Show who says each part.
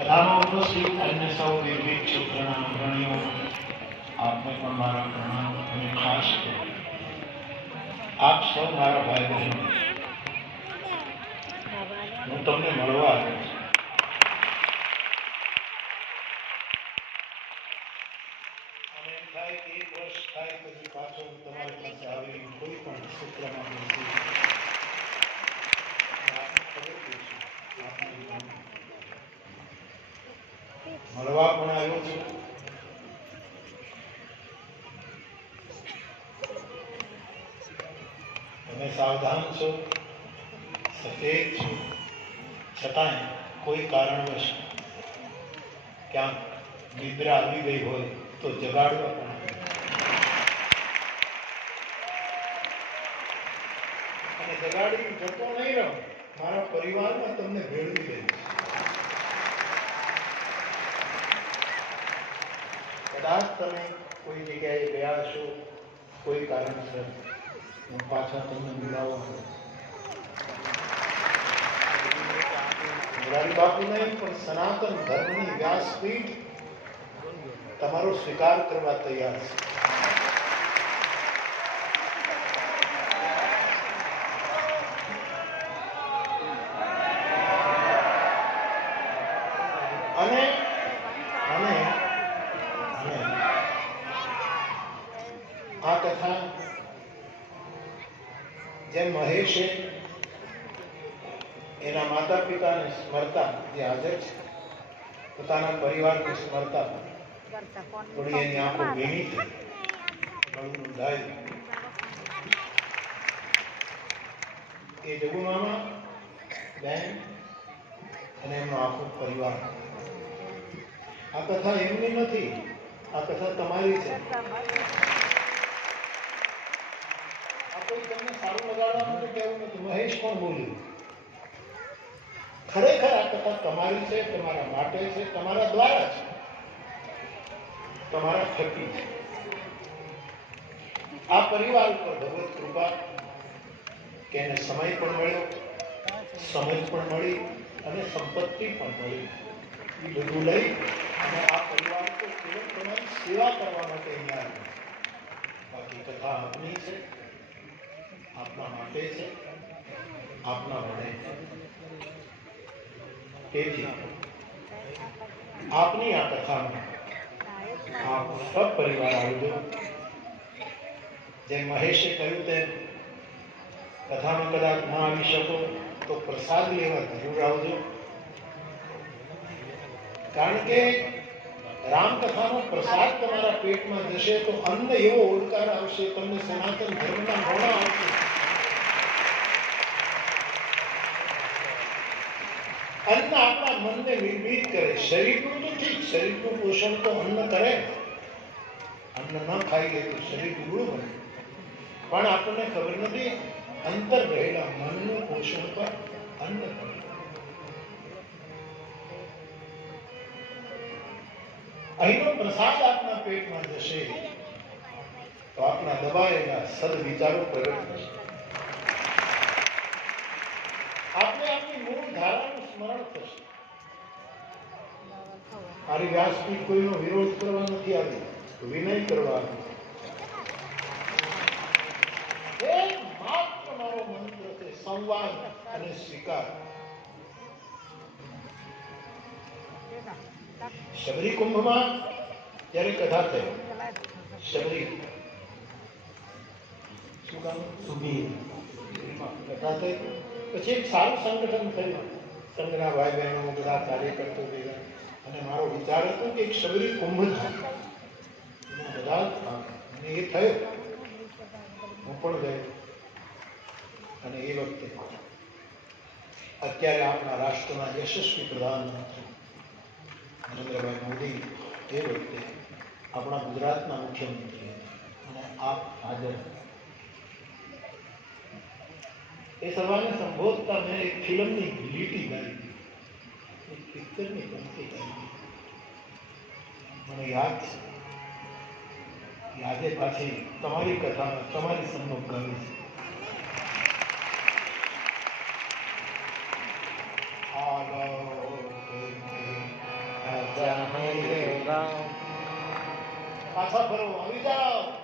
Speaker 1: કથામાં ઉપસ્થિત અન્ય સૌ વિવિધ ક્ષેત્રના અગ્રણીઓ આપને પણ મારા પ્રણામ અને ખાસ આપ સૌ મારા ભાઈ બહેનો હું તમને મળવા આવ્યો છું. અને એમ થાય કે એક વર્ષ થાય પછી પાછો હું તમારી પાસે આવી કોઈ પણ ક્ષેત્રમાં બેસી આપને ખબર છે આપને જાણ. મળવા પણ આવ્યો છું. તમે સાવધાન છો, સચેત છો. છતાંય કોઈ કારણવશ ક્યાંક નિદ્રા આવી ગઈ હોય તો જગાડવા પણ અને જગાડી જતો નહીં રહો. મારા પરિવારમાં તમને ભેળવી દઈશ. કદાચ તમે કોઈ જગ્યાએ ગયા છો કોઈ કારણસર, હું પાછા તમને બોલાવવા મોરારી બાપુ નહીં પણ સનાતન ધર્મની વ્યાસપીઠ તમારો સ્વીકાર કરવા તૈયાર છે અને અને અને આ કથા જેમ મહેશે એના માતા પિતાને સ્મરતા જે હાજર છે, પોતાના પરિવારને સ્મરતા થોડી એની આંખો ભીની થઈ એ જગુ મામા બેન અને એમનો આખો પરિવાર. આ કથા એમની નથી, આ કથા તમારી છે. કોઈ તમને સારું લગાડવા માટે કહેવું મહેશ પણ બોલ્યું ખરેખર આ કથા તમારી છે, તમારા માટે છે, તમારા દ્વારા છે. તમારા થકી છે. આ પરિવાર ઉપર ભગવત કૃપા, કે એને સમય પણ મળ્યો, સમજ પણ મળી અને સંપત્તિ પણ મળી. એ બધું લઈ અને આ પરિવાર તો કેવળ તમારી સેવા કરવા માટે અહીંયા આવ્યો. બાકી કથા આપની છે. આપના માટે છે આપના વડે છે તેથી આપની આ કથામાં આપ સબ પરિવાર આવજો જેમ મહેશે કહ્યું તેમ કથામાં કદાચ ન આવી શકો તો પ્રસાદ લેવા જરૂર આવજો કારણ કે રામકથાનો પ્રસાદ તમારા પેટમાં જશે તો અન્ન એવો ઓડકાર આવશે તમને સનાતન ધર્મના મોણા આવશે અન્ન આપણા મનને નિર્મિત કરે. શરીરનું તો ઠીક, શરીરનું પોષણ તો અન્ન કરે. અન્ન ન ખાઈ ખાઈએ તો શરીર દુબળું બને. પણ આપણને ખબર નથી, અંતર રહેલા મનનું પોષણ પણ અન્ન કરે. અહીંનો પ્રસાદ આપના પેટમાં જશે, તો આપણા દબાયેલા સદવિચારો પ્રગટ થશે આપણે આપણી મૂળ ધારાનું સ્મરણ થશે. મારી વ્યાસપીઠ કોઈનો વિરોધ કરવા નથી આવી, વિનય કરવા માત્ર મારો મંત્ર છે સંવાદ અને સ્વીકાર. શબરી કુંભમાં ત્યારે કથા થઈ. શબરી. શું કામ? સુબીર. કથા થઈ. પછી એક સારું સંગઠન થયું. સંઘના ભાઈ બહેનો બધા કાર્યકર્તો ભેગા અને મારો વિચાર હતો કે એક શબરી કુંભ થાય બધા અને એ થયો. હું પણ ગયો. અને એ વખતે અત્યારે આપણા રાષ્ટ્રના યશસ્વી પ્રધાનમંત્રી નરેન્દ્રભાઈ મોદી એ વખતે આપણા ગુજરાતના મુખ્યમંત્રી અને આપ હાજર હતા. એ સભાને સંબોધતા મેં એક ફિલ્મની લીટી ગાઈ. એક પિક્ચરની પંક્તિ ગાઈ. મને યાદ છે. આજે પાછી તમારી કથામાં તમારી સન્મુખ ગાવી છે. પાછા ફરો આવી જાઓ.